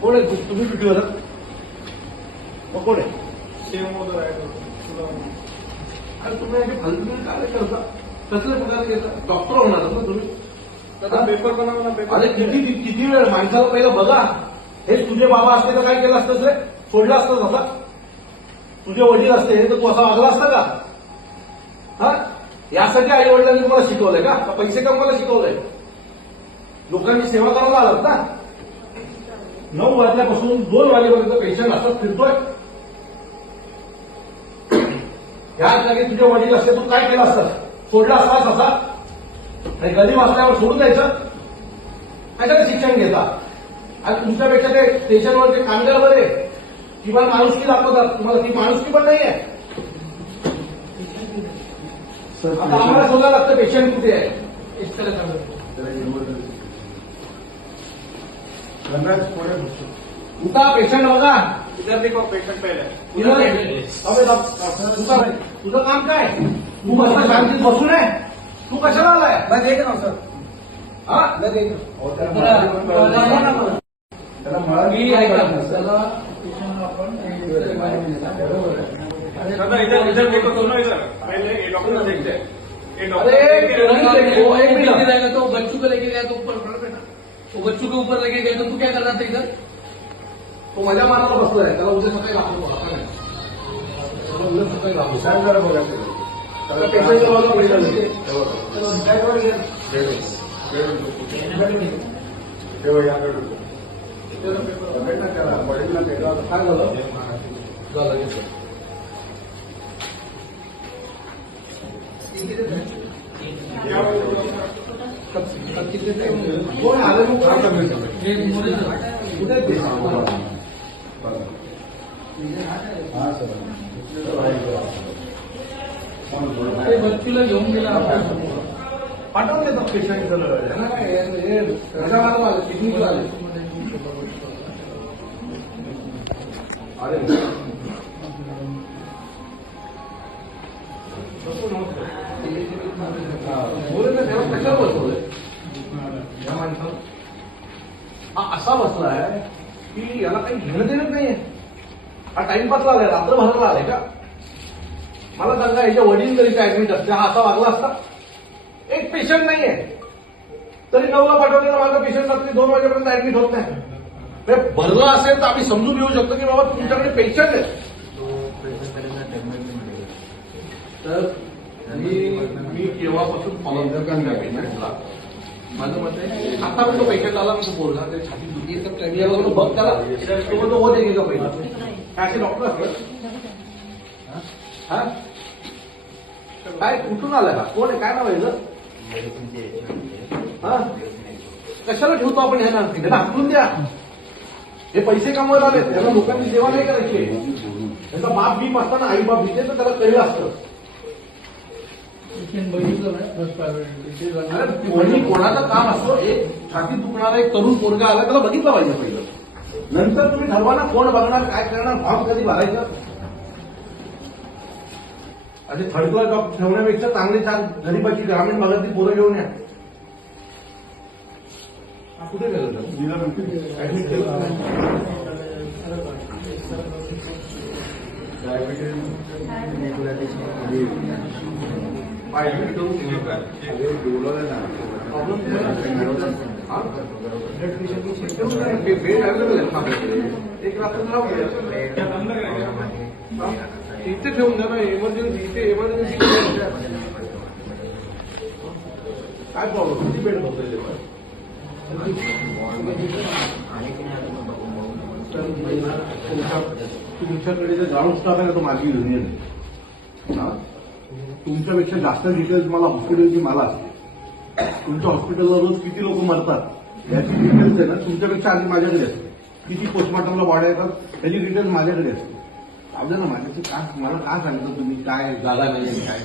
कोण आहे तुम्ही किती मग कोण आहे अरे तुम्ही असे फालतू काय करता कसले प्रकार घेता डॉक्टर होणार ना तुम्ही आता पेपर बनवा पेपर अरे किती किती- वेळ माणसाला पहिलं बघा हे तुझे बाबा असते तर काय केलं असतं रे सोडलं असतं तसा तुझे वडील असते तर तू असा वागला असता का? हा? यासाठी आई वडिलांनी तुम्हाला शिकवलंय का? पैसे कमवायला शिकवलंय? लोकांची सेवा करायला आलात ना? नऊ वाजल्यापासून दोन वाजेपर्यंत पेन्शन असतात फिरतोय. ह्या जागी तुझे वडील असते तू काय केलं असतं? सोडला असतास असा आणि गरीब असल्यावर सोडून द्यायचं? कशाला शिक्षण घेता. आणि तुमच्यापेक्षा ते स्टेशनवरचे कामगार बरे किंवा माणुसकी दाखवतात. तुम्हाला ती माणुसकी पण नाहीये. आता आम्हाला शोधायला लागतं पेशंट कुठे आहे. उठा पेशंट बघा. विद्यार्थी को पेशंट पहिले. तुझं तुझं तुझं काम काय? तू मस्त शांतीत बसून आहे तू कशाला आलाय? मैं देख रहा हूँ सर. हा? मैं देख त्याला- इधर इधर इधर देखते हैं ये जाएगा तो बच्चों को लेके गया तो ऊपर खड़ा बेटा वो बच्चों के ऊपर लेके गया तो तू क्या करना था इधर? तो माझ्या मानाला बसलाय त्याला उद्या सकाळी दाखवतो मला काय नाही. त्याला उद्या सकाळी दाखवतो. त्याला पेशंटच्या बाजूला पैसा देते. त्याला काय करायचं? काय झालं? झालं, येतो. कोण आलं मग काय करायचं? कुठे आहे ते? ते बच्चूला घेऊन गेला पाठवून देतात पेशंट त्याच्या मागं आलं किडनीचं आलं अरे बोलत ना तेव्हा कशाला बसवलंय या माणसाला हा असा बसलाय की याला काही घेणं देणं नाहीये हा टाइमपासला आलाय रात्रभराला आलाय का मला सांगा याच्या वडील जरी ऍडमिट असते हा असा वागला असता एक पेशंट नाहीये तरी नऊला पाठवलेला माझा पेशंट रात्री दोन वाजेपर्यंत ऍडमिट होत नाही हे भरलं असेल तर आम्ही समजून घेऊ शकतो की बाबा तुमच्याकडे पेशंट आहे तर मी केव्हापासून पेशंटला माझं मत आहे आता पण तो पेशंट आला तो बोलला ते छाती दुखी आहे, तर बघ त्याला. तो बोलतो हो देगे का पहिला काय असे डॉक्टर असतात हा? काय कुठून आलाय का कोण आहे? काय नाव आहे? हा? कशाला ठेवतो आपण त्यांना हाकलून द्या. हे पैसे कमवायला आले त्यांना लोकांची सेवा नाही करायची. त्यांचा बाप बीप असताना आई बाप भीते तर त्याला कळलं असतं. कोणी कोणाचं काम असतो एक छाती दुखणारा एक तरुण पोरगा आला त्याला बघितलं पाहिजे पहिलं. नंतर तुम्ही ठरवा ना कोण बघणार काय करणार फॉर्म कधी भरायचं? असे थर्ड क्लास ठेवण्यापेक्षा चांगले छान गरीबाची ग्रामीण भागातील पोरं घेऊन या हा, कुठे गेलं त्याला? Admit केलं नाही. हा, admit करून दिलं काय? प्रॉब्लेम हा? ब्लड प्रेशरची check करून घ्या. कुठे बेड अवेलेबल आहेत आपल्याकडे. एक रात्र इथे ठेवून द्या ना इमर्जन्सी इथे इमर्जन्सी काय प्रॉब्लेम किती बेड होतं तेव्हा तुमच्याकडे जे ग्राउंड स्टाफ आहे ना तो माझी युनियन आहे तुमच्यापेक्षा जास्त डिटेल्स मला हॉस्पिटलची मला असते. तुमच्या हॉस्पिटलला रोज किती लोक मरतात? याची डिटेल्स आहे ना तुमच्यापेक्षा आधी माझ्याकडे असते. किती पोस्टमॉर्टमला वाढ येतात त्याची डिटेल्स माझ्याकडे असते. आपल्याला माझ्याशी? का मला का सांगतो तुम्ही? काय जागा नाही काय